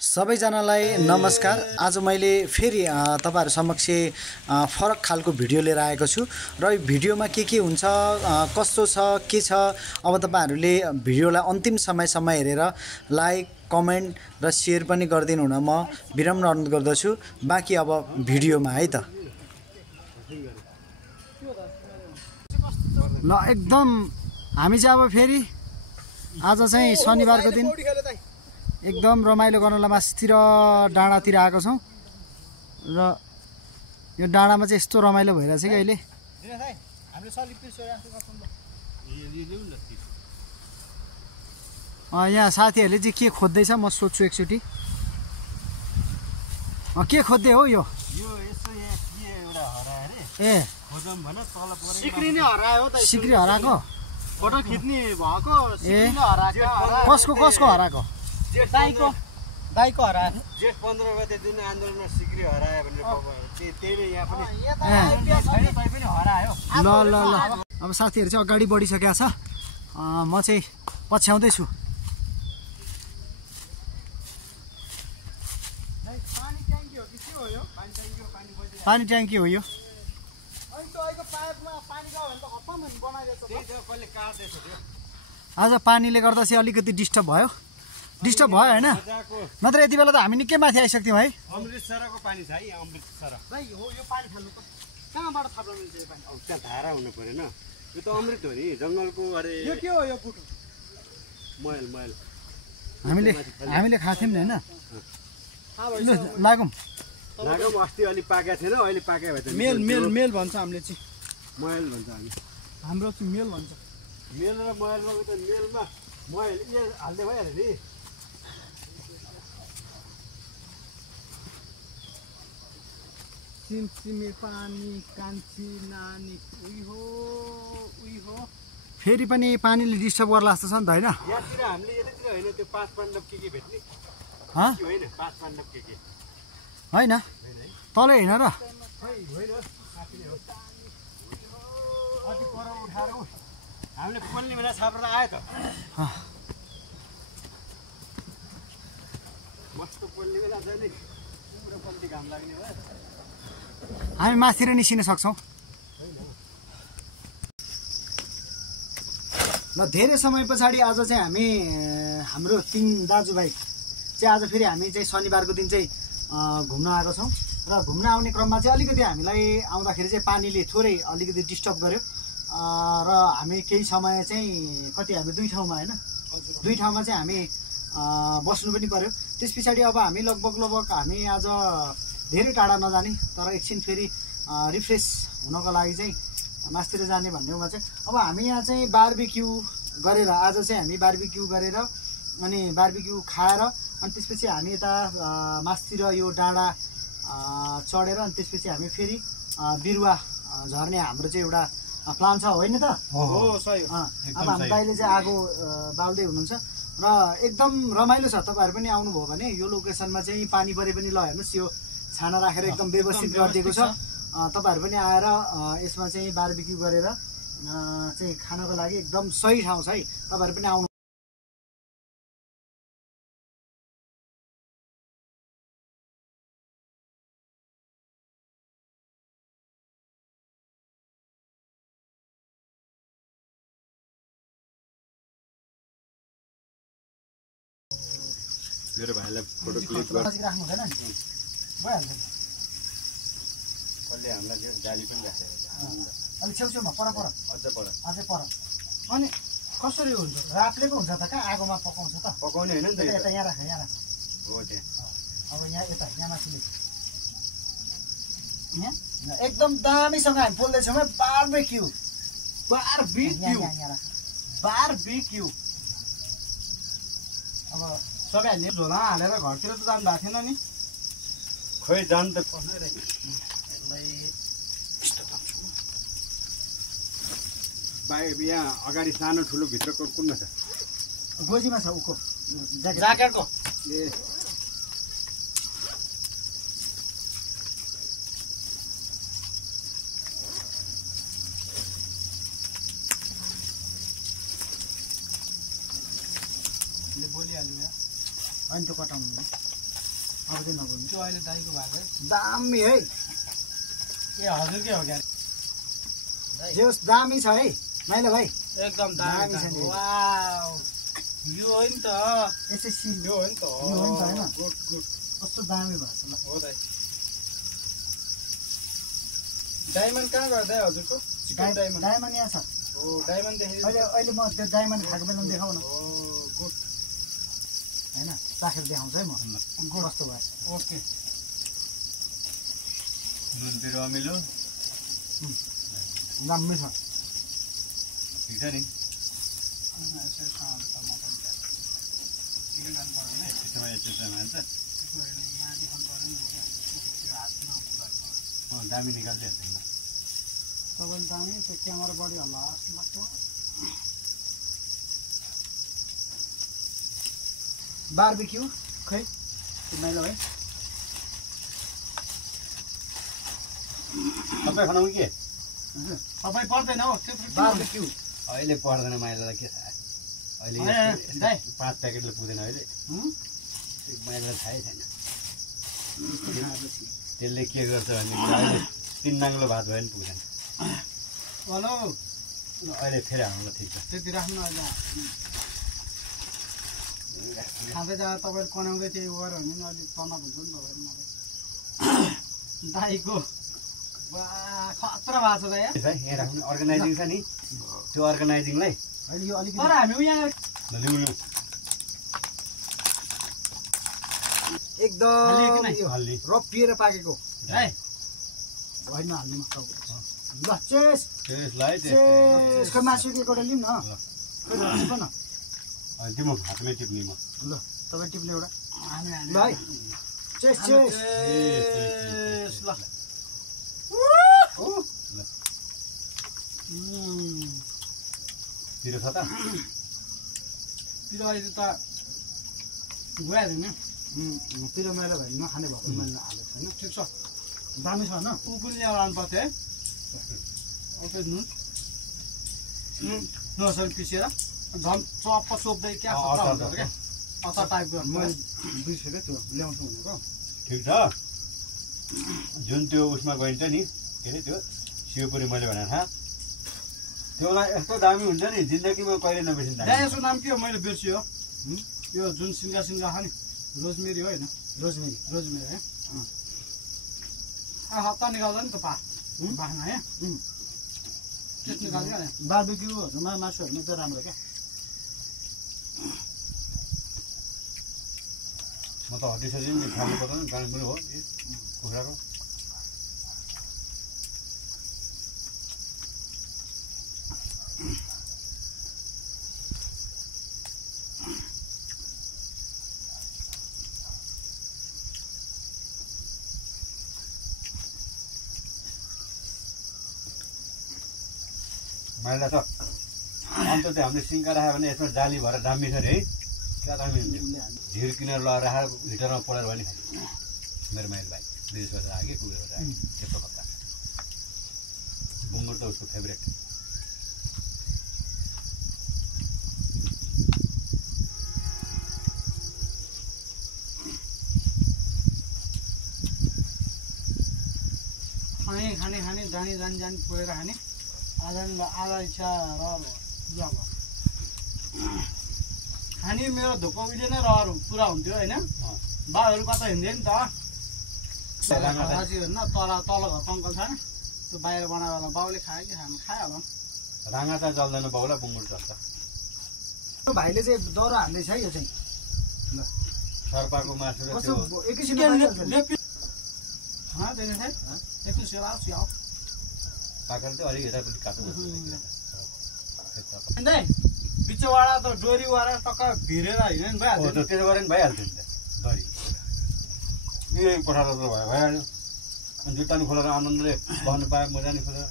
सबैजनालाई नमस्कार। आज मैले फेरि तपाईहरु समक्ष फरक खालको भिडियो लिएर आएको छु र यो भिडियोमा के हुन्छ, कस्तो छ, के छ, अब तपाईहरुले भिडियोलाई अन्तिम समयसम्म हेरेर लाइक, कमेन्ट र शेयर पनि गरिदिनु हुन म विनम्र अनुरोध गर्दछु। बाँकी अब भिडियोमा है त। ल एकदम हामी चाहिँ अब फेरि आज चाहिँ शनिबारको दिन एकदम रमाइलो गर्नलाई मास्तिर डाँडातिर आएको छौं र यो डाँडामा चाहिँ यस्तो रमाइलो भइरहेछ कि अहिले। यहाँ साथीहरुले चाहिँ के खोज्दै छ म सोध्छु एकचोटी। के खोज्दै हो यो? यसो यहाँ के एउटा हरायो रे। ए खोजम भन तल परे। सिक्री नै हरायो त। सिक्री हराको? फोटो खिच्ने भएको सिक्री नै हराको। कसको हराको? दाइको हरायो। जेठ 15 गते जुन आन्दोलनमा सिक्री हरायो भनेर त्यही यहाँ पनि पनि हरायो। ल ल ल अब साथीहरु चाहिँ अगाडि बढिसकेका छ, म चाहिँ पछ्याउँदै छु। पानी ट्याङ्की हो यो। आज पानीले गर्दा चाहिँ अलिकति डिस्टर्ब भयो हैन? नत्र यति बेला त हामी निकै माथि आइसक्थ्यौं है। अमृतसरको पानी छ है, अमृतसर। भाइ हो यो पानी खानु त कहाँबाट थाप्न मिल्छ यो पानी? त्यहाँ धारा हुनु पर्यो न। यो त अमृत हो नि, जंगलको। अरे यो के हो यो बुटु? मैल हामीले खाथ्यौं नि हैन? लागौं अस्ति अलि पाकेको थिएन, अहिले पाके भए त मेल भन्छ हामीले चाहिँ। मैल भन्छ हामी। हाम्रो चाहिँ मेल भन्छ। मेल र मैलमा त मेलमा मैल यो हाल्दै भइहाल्यो नि। सिमसिमे पानी कान्छी नानी उही हो। फेरि पनि पानीले डिस्टर्ब गर्ला जस्तो छ नि त हैन? यहाँतिर हामीले यतातिर हैन त्यो पाँच पाण्डव के भेट्ने? होइन पाँच पाण्डव के हैन तलै हैन र? होइन साथीले हो। अति पर उठाएर हामीले पोल्ने बेला छापेर आयो त। मस्त पोल्ने बेला छ नि, पुरो कम्ती घाम लाग्ने भयो। हामी माथितिर निस्किन सक्छौं। ल धेरै समय पछाडि आज चाहिँ हामी हाम्रो 3 दाजुभाइ चाहिँ आज फेरि हामी चाहिँ शनिबारको दिन चाहिँ घुम्न आएको छौं र घुम्न आउने क्रममा चाहिँ अलिकति हामीलाई आउँदाखेरि चाहिँ पानीले थोरै अलिकति डिस्टर्ब गर्यो र हामी केही समय चाहिँ कति हामी दुई ठाउँमा हैन, दुई ठाउँमा चाहिँ हामी बस्नु पनि पर्यो। त्यसपछि अब हामी लगभग हामी आज धेरै टाढा नजाने तर एकछिन फेरि रिफ्रेश हुनको लागि चाहिँ मास्तिर जाने भन्नेमा चाहिँ अब हामी यहाँ चाहिँ बारबिक्यू गरेर आज चाहिँ हामी बारबिक्यू गरेर अनि बारबिक्यू खाएर अनि त्यसपछि हामी यता मास्तिर यो डाँडा चढेर अनि त्यसपछि हामी फेरि बिरुवा झर्ने हाम्रो चाहिँ एउटा प्लान छ होइन त? हो सही। अब हाम्रो दाइले चाहिँ आगो बाल्दै हुनुहुन्छ र एकदम रमाइलो छ। तपाईहरु पनि आउनुभयो भने यो लोकेसनमा चाहिँ पानी परे पनि ल हेर्नुस्, यो छाना राखेर एकदम व्यवस्थित गरिदिएको छ। तपाईहरु पनि आएर यसमा चाहिँ बारबिक्यू गरेर चाहिँ खानको लागि एकदम सही ठाउँ छ है। तपाईहरु पनि आउनु। मेरो भाइलाई फोटो क्लिक राख्नु हुँदैन नि, भइहाल्छ। कसले हामीलाई त्यो जाली पनि राखेको छ। अलि छेउछेउमा पर अझै पर। अनि कसरी हुन्छ? राप्ले पो हुन्छ त? कहाँ आगोमा पकाउँछ त? पकाउने हैन नि त। यता यहाँ राख, यहाँ राख। हो त्यहाँ। अब यहाँ यता यहाँ माथि यहाँ एकदम दामीसँग हामी बोल्दैछौँ है। Barbecue barbecue. अब सबैहरूले झोला हालेर घरतिर त जानु भएको थिएन नि? खोइ जान त बाहिर यहाँ अगाडि सानो ठुलो भित्रको कुनमा छ? गोजीमा छ उको ज्याकेटको। ए बोलिहाल्नु अनि त्यो कटाउनु अब चाहिँ नबोल्नु त्यो अहिले दाइको भएको है दामी है ए हजुरकै हो क्या जे होस् दामी छ है माइला भाइ एकदम दामी छ दामी नि। वाउ यो हो नि त यसै यो हो नि त यो हो नि त हैन गुड गुड कस्तो दामी भएछ ल हो दाइ डायमन्ड कहाँ गयो दाइ हजुरको चिकन डायमन्ड डायमन्ड यहाँ छ हो डायमन्ड देखेँ अहिले अहिले म त्यो डायमन्ड खाएको बेलामा देखाउन हो गुड हैन चाखेर देखाउँछु है म कस्तो भएछ ओके नुन पिरो अमिलो दामी छ ठिक छ नि त्यसमा यस्तो हाल्छ दामी निकालिदिइहाल्छ नि तपाईँले दामी त्यो क्यामेरा बढी होला जस्तो लाग्छ बारबिक्यू खै माइला भाइ सबै खानामा के तपाईँ पर्दैन हौ त्यत्रो किन? बारबिक्यू अहिले पर्दैन माइलालाई के थाहा अहिले दाइ। 5 प्याकेटले पुग्दैन अहिले माइलालाई थाहै छैन त्यसले के गर्छ भने अहिले 3 नाङ्लो भात भयो नि पुग्दैन हेलो अहिले फेरि हाम्रो ठिक छ त्यति राख्नु अहिले खाँदै जाँदा तपाईँले कनाउँदै त्यो गऱ्यो भने नि अलिक तनाव हुन्छ नि तपाईँले मलाई दाइको वा खतरा भएको छ दाइ यहाँ राख्नु अर्गनाइजिङ छ नि त्यो अर्गनाइजिङलाई अहिले यो अलिकति तर हामी यहाँ लिउनु एकदम यो हल्ली रपिएर पाकेको है होइन हाल्नुमा ल चेस त्यसलाई चेसको मासु एउटा लिउँ न खै टिप न अनि तिम्रो हातमै टिप्ने म ल तपाईँ टिप्ने एउटा हामी ल है चेस चेस चेस ल पिरो छ त पिरो अहिले त गइहाल्यो नि पिरो मैला भयो नखाने भएको मैले हालेको छैन ठिक छ दामी छ होइन ऊ पनि ल्याएर आउनु पर्थ्यो है ओके नुन नसरी पिसेर झन् चप्प चोप्दै क्या खतरा हुन्छ क्या अचार टाइप गर्नु मैले बिर्सेको त्यो ल्याउँछु भनेको ठिक छ जुन त्यो उसमा गइन्छ नि के अरे त्यो शिवपुरी मैले भने थाहा त्योलाई यस्तो दामी हुन्छ नि जिन्दगीमा कहिले नबिर्सिनु दामी यसको नाम के हो मैले बिर्सियो यो जुन सिङ्गा सिङ्गा छ नि रोजमेरी हो होइन रोजमेरी रोजमेरी है हप्ता निकाल्छ नि त बाख्ना है त्यस निकाल्छ क्या बार्बिक्यूहरूमा मासुहरूमा चाहिँ राम्रो क्या म त हड्डी सड्डी नि खानु पर्दैन कालिम्पोङ हो कुखुराको माइला त अन्त चाहिँ हामीले सिङ्का राख्यो भने यसमा जाली भएर दामी छ नि है क्या दामी हुन्छ झिर किनेर लगाएर राखेर हिटरमा पोलेर भने खाने मेरो माइल भाइ विदेशबाट आयो कि कुकुरबाट आयो त्यस्तो पत्ता बुङ्गुर त उसको फेभरेट खाने खाने जाने जाने जाने पुगेर खाने आधा इच्छा र अब खाने मेरो धोको उहिले नै रहर पुरा हुन्थ्यो होइन बाउहरू कता हिँड्थ्यो नि त होइन तल तल घरको अङ्कल छ त्यो बाहिर बनाएर बाउले खायो कि खायो होला राँगा त चल्दैन बाउला बुङ्गुर चल्छ भाइले चाहिँ दह्रो हाल्दैछ है यो चाहिँ सर्पाको मासु र कस्तो त्यो एकैछिनमा एकछिन सेवा स्याउ पाकेर चाहिँ अलिक यतापट्टि काट्नु बिचवाडा त डोरीवाडा टक्क भिरेर हिँड्यो नि भइहाल्छ त्यसो गरे नि भइहाल्थ्यो नि त डरी यही पठाएर त भइहाल्यो अनि जुत्ता नि खोलेर आनन्दले बस्नु पायो मजा नि खोलेर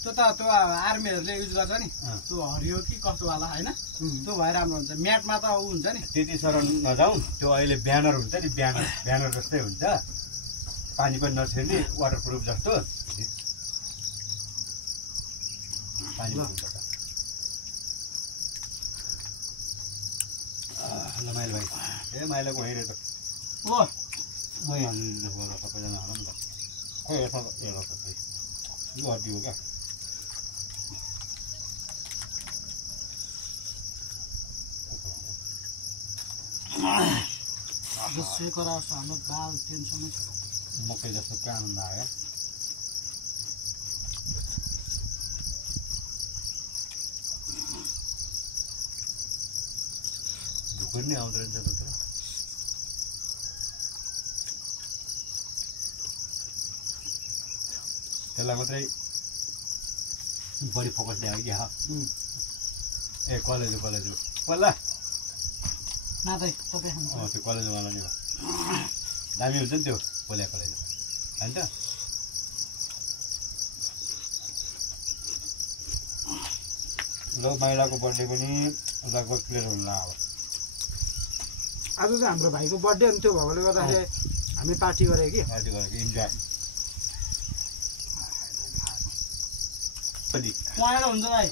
त्यो त त्यो आर्मीहरूले युज गर्छ नि त्यो हरियो कि कस्तोवाला होइन त्यो भए राम्रो हुन्छ म्याटमा त ऊ हुन्छ नि त्यति साह्रो नजाउँ त्यो अहिले ब्यानर हुन्छ नि ब्यानर जस्तै हुन्छ पानी पनि नछिर्ने वाटरप्रुफ जस्तो पानी ल माइल भाइ ए माइलाको होइन त ओ मै हाल्नु होला सबैजना हालौँ न त खोइ यसमा हेर सबै यो हड्डी हो क्या जसै कराउँछ हाम्रो बाल टेन्सनै छ मकै जस्तो के आनन्द आयो ढुकुर नै आउँदो रहेछ त त्यसलाई मात्रै बढी फोकस ल्यायो कि ए कलेजो पल्ला नादै तपाईँ त्यो कलेजोवाला नि हो दामी हुन्छ नि त्यो पोल्या कलेजो होइन त ल माइलाको बर्थडे पनि लगभग क्लियर हुनु अब आज चाहिँ हाम्रो भाइको बर्थडे अनि त्यो भएकोले गर्दाखेरि हामी पार्टी गरेको कि पार्टी गरेको इन्जोय पहेँलो हुन्छ भाइ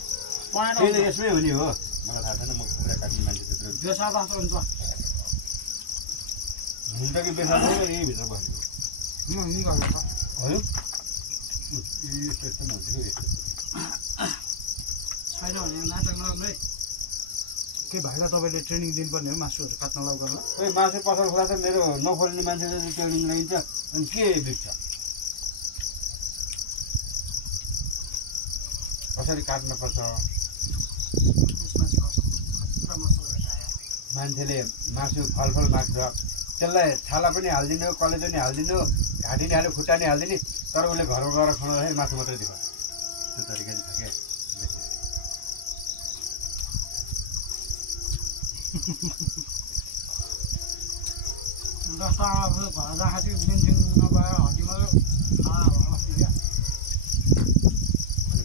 पहेँलो त्यही त यसमै हो नि हो मलाई थाहा छैन म कुरा काट्ने मान्छे त्यत्रो बेसार जस्तो हुन्छ हुन्छ कि बेसा यही भित्र बस्ने हो यस्तो यस्तो पनि हुन्छ कि यस्तो छैन भने नाटक नगर्नु है के भाइलाई तपाईँले ट्रेनिङ दिनुपर्ने हो मासुहरू काट्न लगाउनु खोइ मासु पसल खोला त मेरो नखोल्ने मान्छेले ट्रेनिङ लगाइन्छ अनि के बिग्छ कसरी काट्नुपर्छ मान्छेले मासु फलफल माग्छ त्यसलाई छाला पनि हालिदिनु कलेजो नि हालिदिनु घाँटी नि हाल्यो खुट्टा नि हालिदिने तर उसले घरमा गएर खुवाउँदाखेरि मासु मात्रै दिएको त्यो तरिका नि छ क्या जस्तो अब राखाथी मेन्टेन नभएर हड्डीमा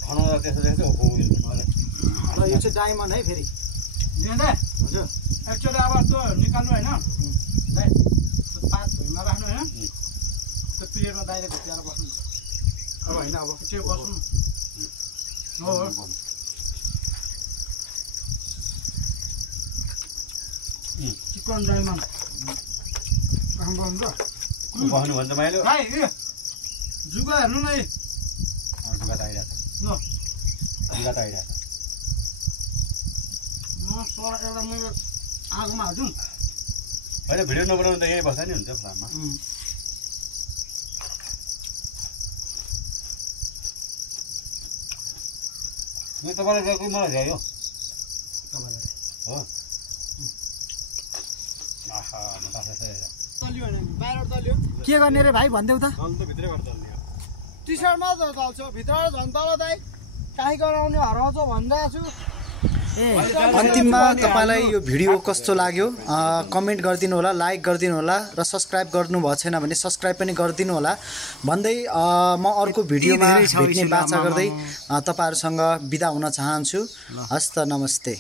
खनाउँदा त्यसो देख्छ र यो चाहिँ डायमन्ड है फेरि हजुर एक्चुअली अब त्यो निकाल्नु होइन पात भुइँमा राख्नु होइन त्यो पिरियडमा दाइले भेटेर बस्नु अब होइन अब त्यो बस्नु हो चिकन डायमन्ड राम्रो हुन्छ बस्नु भन्छ माइलो भाइ जुगा हेर्नु न जुगा त आइरहेको छ जुगा त आइरहेको छ म एउटा मेरो आगोमा हाल्छु होइन भिडियो नबनाउनु त यहीँ बस्दा नि हुन्छ फ्लाममा यो तपाईँलाई गएको मलाई ल्यायो हो आहा म तल्यो भने बाहिर तल्यो के गर्ने रे भाइ भनिदेऊ त भित्रै गर्दा टी सर्टमा त चल्छ भित्रबाट झन् तल दाइ काहीँ गराउने हराउँछ भनिरहेको छु अन्तिममा तपाईँलाई यो भिडियो कस्तो लाग्यो कमेन्ट गरिदिनु होला लाइक गरिदिनु होला र सब्सक्राइब गर्नु भएको छैन भने सब्सक्राइब पनि गरिदिनु होला भन्दै म अर्को भिडियोमा भेट्ने बाचा गर्दै तपाईँहरूसँग बिदा हुन चाहन्छु हस्त नमस्ते।